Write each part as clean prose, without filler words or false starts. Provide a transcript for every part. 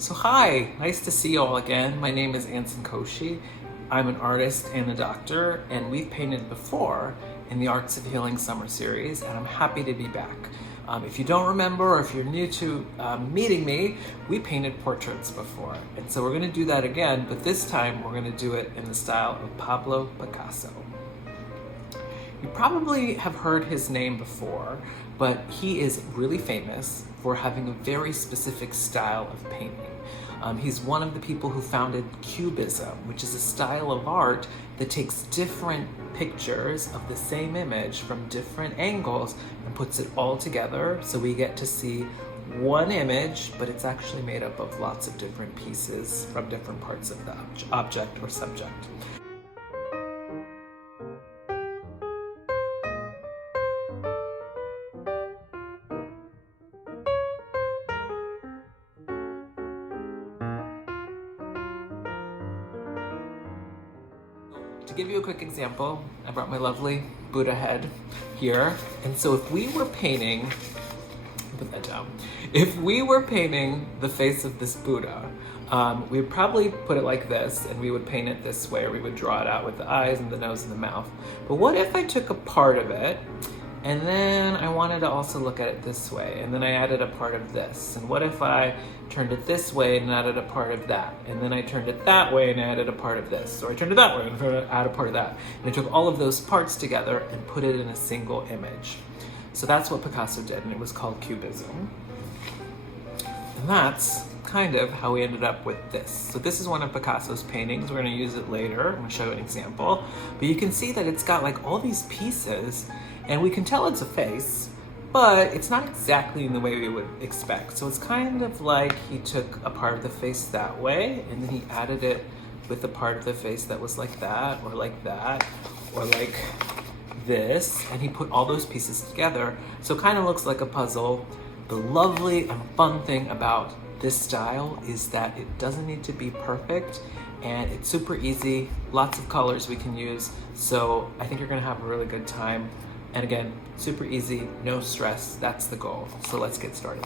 So hi, nice to see you all again. My name is Anson Koshy. I'm an artist and a doctor, and we've painted before in the Arts of Healing Summer Series, and I'm happy to be back. If you don't remember, or if you're new to meeting me, we painted portraits before. And so we're gonna do that again, but this time we're gonna do it in the style of Pablo Picasso. You probably have heard his name before, but he is really famous for having a very specific style of painting. He's one of the people who founded Cubism, which is a style of art that takes different pictures of the same image from different angles and puts it all together so we get to see one image, but it's actually made up of lots of different pieces from different parts of the object or subject. To give you a quick example, I brought my lovely Buddha head here. And so if we were painting, put that down. If we were painting the face of this Buddha, we'd probably put it like this, and we would paint it this way, or we would draw it out with the eyes and the nose and the mouth. But what if I took a part of it, and then I wanted to also look at it this way, and then I added a part of this? And what if I turned it this way and added a part of that? And then I turned it that way and added a part of this. Or I turned it that way and added a part of that. And I took all of those parts together and put it in a single image. So that's what Picasso did, and it was called Cubism. And that's kind of how we ended up with this. So this is one of Picasso's paintings. We're gonna use it later. I'm gonna show you an example. But you can see that it's got like all these pieces, and we can tell it's a face, but it's not exactly in the way we would expect. So it's kind of like he took a part of the face that way, and then he added it with a part of the face that was like that, or like this, and he put all those pieces together. So it kind of looks like a puzzle. The lovely and fun thing about this style is that it doesn't need to be perfect, and it's super easy, lots of colors we can use. So I think you're gonna have a really good time. And again, super easy, no stress, that's the goal. So let's get started.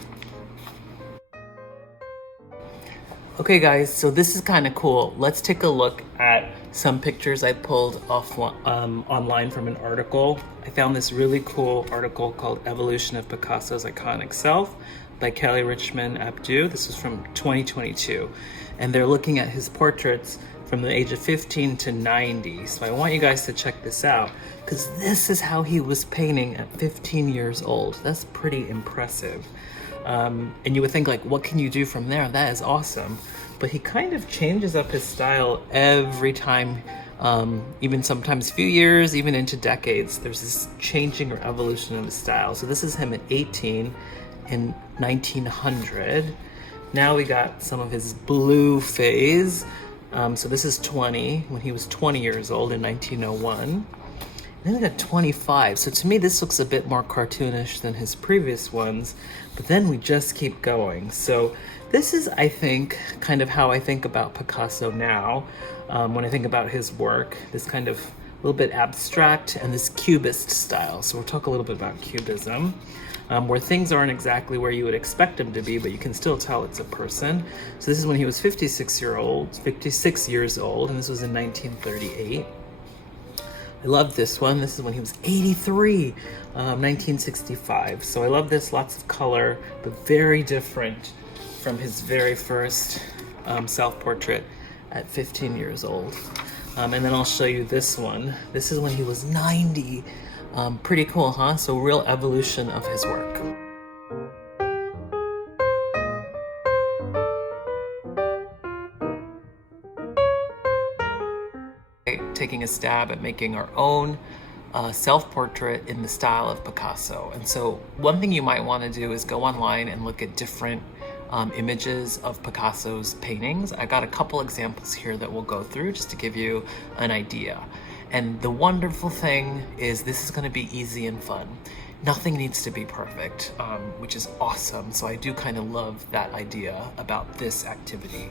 Okay guys, so this is kind of cool. Let's take a look at some pictures I pulled off online from an article. I found this really cool article called Evolution of Picasso's Iconic Self by Kelly Richmond Abdu. This is from 2022. And they're looking at his portraits from the age of 15 to 90. So I want you guys to check this out, because this is how he was painting at 15 years old. That's pretty impressive. And you would think, like, what can you do from there? That is awesome. But he kind of changes up his style every time, even sometimes few years, even into decades. There's this changing or evolution of his style. So this is him at 18 in 1900. Now we got some of his blue phase. So this is 20, when he was 20 years old in 1901. Then we got 25. So to me, this looks a bit more cartoonish than his previous ones, but then we just keep going. So this is, I think, kind of how I think about Picasso now. When I think about his work, this kind of a little bit abstract and this cubist style. So we'll talk a little bit about Cubism. Where things aren't exactly where you would expect them to be, but you can still tell it's a person. So this is when he was 56 years old, and this was in 1938. I love this one. This is when he was 83, 1965. So I love this, lots of color, but very different from his very first self-portrait at 15 years old. And then I'll show you this one. This is when he was 90. Pretty cool, huh? So real evolution of his work. Taking a stab at making our own self-portrait in the style of Picasso. And so one thing you might want to do is go online and look at different images of Picasso's paintings. I got a couple examples here that we'll go through just to give you an idea. And the wonderful thing is this is going to be easy and fun. nothing needs to be perfect, which is awesome. So I do kind of love that idea about this activity.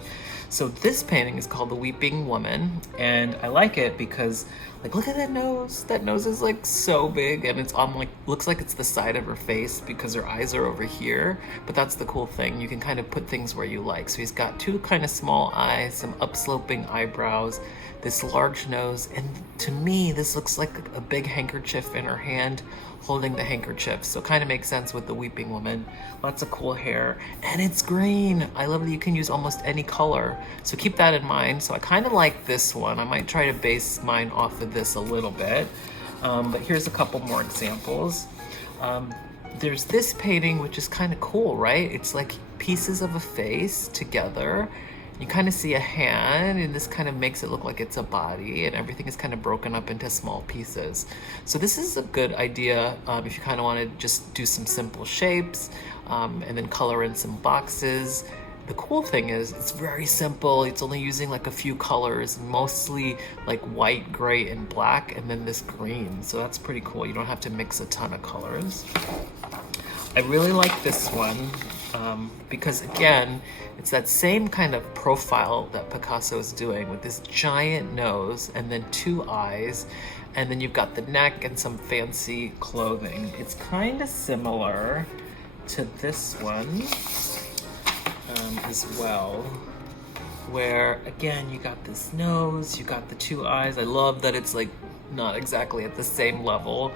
So this painting is called The Weeping Woman, and I like it because, like, look at that nose. That nose is like so big, and it's on, like, looks like it's the side of her face because her eyes are over here. But that's the cool thing. You can kind of put things where you like. So he's got two kind of small eyes, some upsloping eyebrows, this large nose, and to me, this looks like a big handkerchief in her hand holding the handkerchief. So it kind of makes sense with the Weeping Woman. Lots of cool hair, and it's green. I love that you can use almost any color. So keep that in mind. So I kind of like this one. I might try to base mine off of this a little bit. But here's a couple more examples. There's this painting, which is kind of cool, right? It's like pieces of a face together. You kind of see a hand, and this kind of makes it look like it's a body, and everything is kind of broken up into small pieces. So this is a good idea if you kind of want to just do some simple shapes and then color in some boxes. The cool thing is it's very simple. It's only using like a few colors, mostly like white, gray, and black, and then this green. So that's pretty cool. You don't have to mix a ton of colors. I really like this one because, again, it's that same kind of profile that Picasso is doing with this giant nose and then two eyes, and then you've got the neck and some fancy clothing. It's kind of similar to this one as well, where, again, you got this nose, you got the two eyes. I love that it's like not exactly at the same level.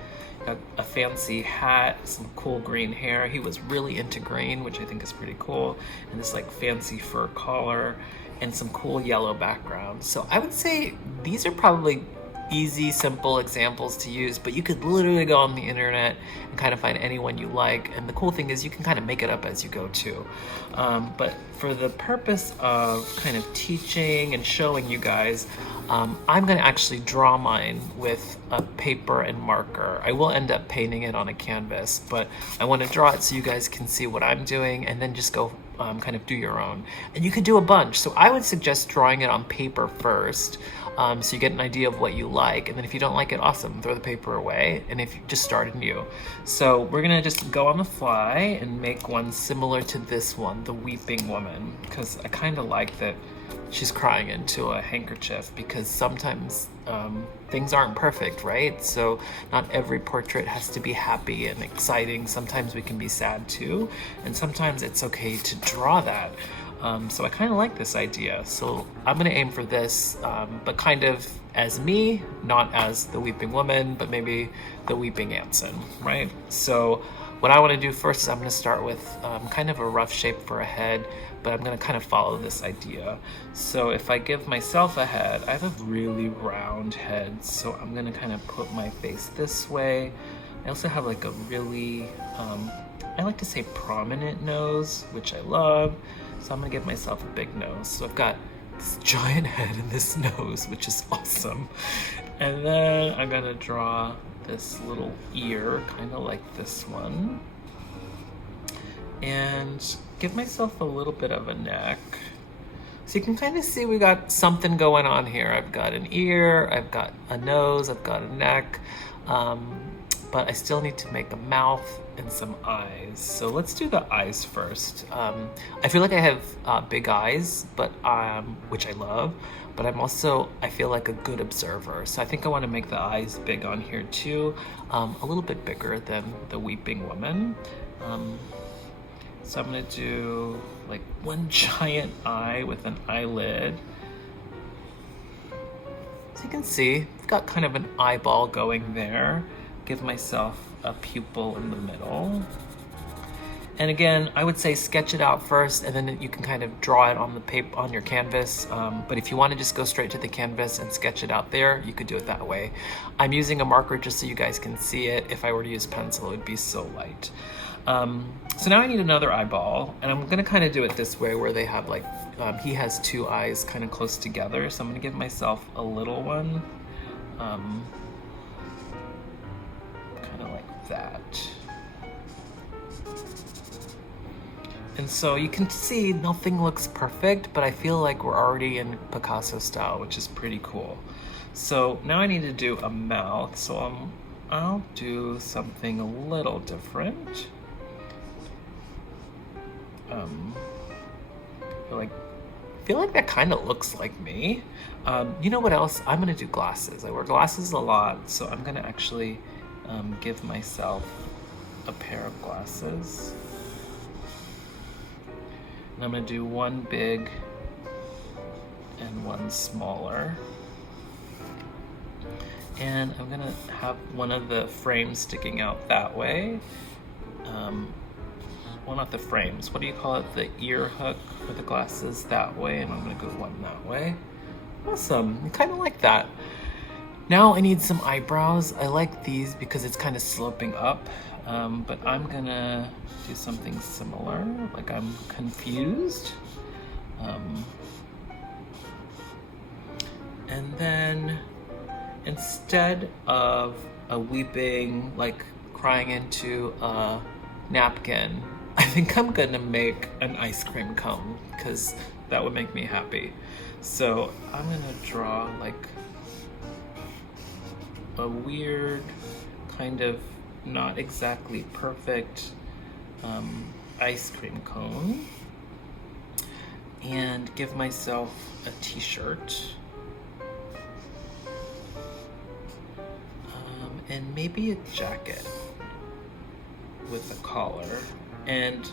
A fancy hat, some cool green hair. He was really into green, which I think is pretty cool. And this like fancy fur collar and some cool yellow background. So I would say these are probably easy, simple examples to use, but you could literally go on the internet and kind of find any one you like. And the cool thing is you can kind of make it up as you go too. But for the purpose of kind of teaching and showing you guys, I'm gonna actually draw mine with a paper and marker. I will end up painting it on a canvas, but I wanna draw it so you guys can see what I'm doing, and then just go kind of do your own. And you can do a bunch. So I would suggest drawing it on paper first, so you get an idea of what you like. And then if you don't like it, awesome, throw the paper away. And if you just start anew. So we're gonna just go on the fly and make one similar to this one, the Weeping Woman, because I kind of like that she's crying into a handkerchief, because sometimes things aren't perfect, right? So not every portrait has to be happy and exciting. Sometimes we can be sad too, and sometimes it's okay to draw that. So I kind of like this idea. So I'm gonna aim for this, but kind of as me, not as the Weeping Woman, but maybe the Weeping Anson, right? So what I want to do first is I'm going to start with kind of a rough shape for a head, but I'm going to kind of follow this idea. So if I give myself a head, I have a really round head, so I'm going to kind of put my face this way. I also have like a really, I like to say prominent nose, which I love. So I'm going to give myself a big nose. So I've got this giant head and this nose, which is awesome. And then I'm going to draw this little ear, kind of like this one, and give myself a little bit of a neck. So you can kind of see we got something going on here. I've got an ear, I've got a nose, I've got a neck, but I still need to make a mouth and some eyes. So let's do the eyes first. I feel like I have big eyes, but which I love, but I feel like a good observer. So I think I want to make the eyes big on here too, a little bit bigger than the Weeping Woman. So I'm gonna do like one giant eye with an eyelid. So you can see, I've got kind of an eyeball going there. Give myself a pupil in the middle. And again, I would say sketch it out first, and then you can kind of draw it on the paper, on your canvas. But if you want to just go straight to the canvas and sketch it out there, you could do it that way. I'm using a marker just so you guys can see it. If I were to use pencil, it would be so light. So now I need another eyeball, and I'm gonna kind of do it this way, where they have like, he has two eyes kind of close together. So I'm gonna give myself a little one, kind of like that. And so you can see nothing looks perfect, but I feel like we're already in Picasso style, which is pretty cool. So now I need to do a mouth. So I'm I'll do something a little different. I feel like that kind of looks like me. You know what else? I'm gonna do glasses. I wear glasses a lot, so I'm gonna actually give myself a pair of glasses. And I'm gonna do one big and one smaller. And I'm gonna have one of the frames sticking out that way. Well, not the frames. What do you call it? The ear hook for the glasses that way, and I'm gonna go one that way. Awesome, I kind of like that. Now I need some eyebrows. I like these because it's kind of sloping up, but I'm gonna do something similar, like I'm confused. And then instead of a weeping, like crying into a napkin, I think I'm gonna make an ice cream cone because that would make me happy. So I'm gonna draw like a weird, kind of not exactly perfect ice cream cone and give myself a t-shirt. And maybe a jacket with a collar. And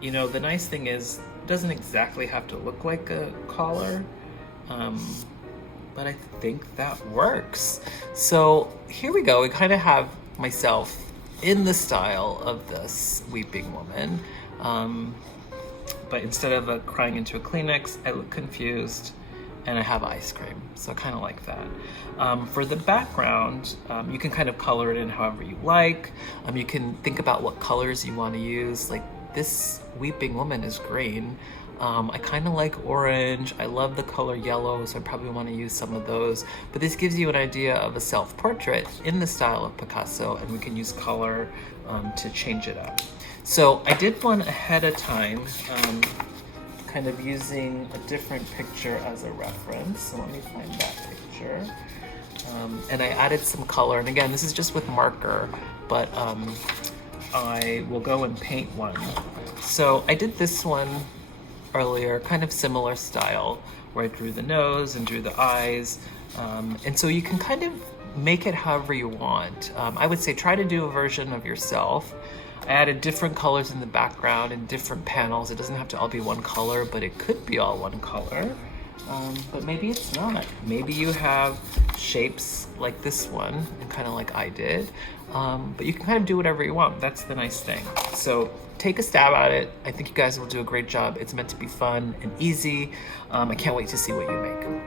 you know, the nice thing is it doesn't exactly have to look like a collar, but I think that works. So here we go. We kind of have myself in the style of this weeping woman, but instead of crying into a Kleenex, I look confused and I have ice cream, so I kind of like that. For the background, you can kind of color it in however you like. You can think about what colors you want to use. Like this weeping woman is green. I kind of like orange. I love the color yellow, so I probably want to use some of those. But this gives you an idea of a self-portrait in the style of Picasso, and we can use color to change it up. So I did one ahead of time, kind of using a different picture as a reference. So let me find that picture. And I added some color. And again, this is just with marker, but I will go and paint one. So I did this one earlier, kind of similar style, where I drew the nose and drew the eyes. And so you can kind of make it however you want. I would say try to do a version of yourself. I added different colors in the background and different panels. It doesn't have to all be one color, but it could be all one color. But maybe it's not. Maybe you have shapes like this one, and kind of like I did. But you can kind of do whatever you want. That's the nice thing. So take a stab at it. I think you guys will do a great job. It's meant to be fun and easy. I can't wait to see what you make.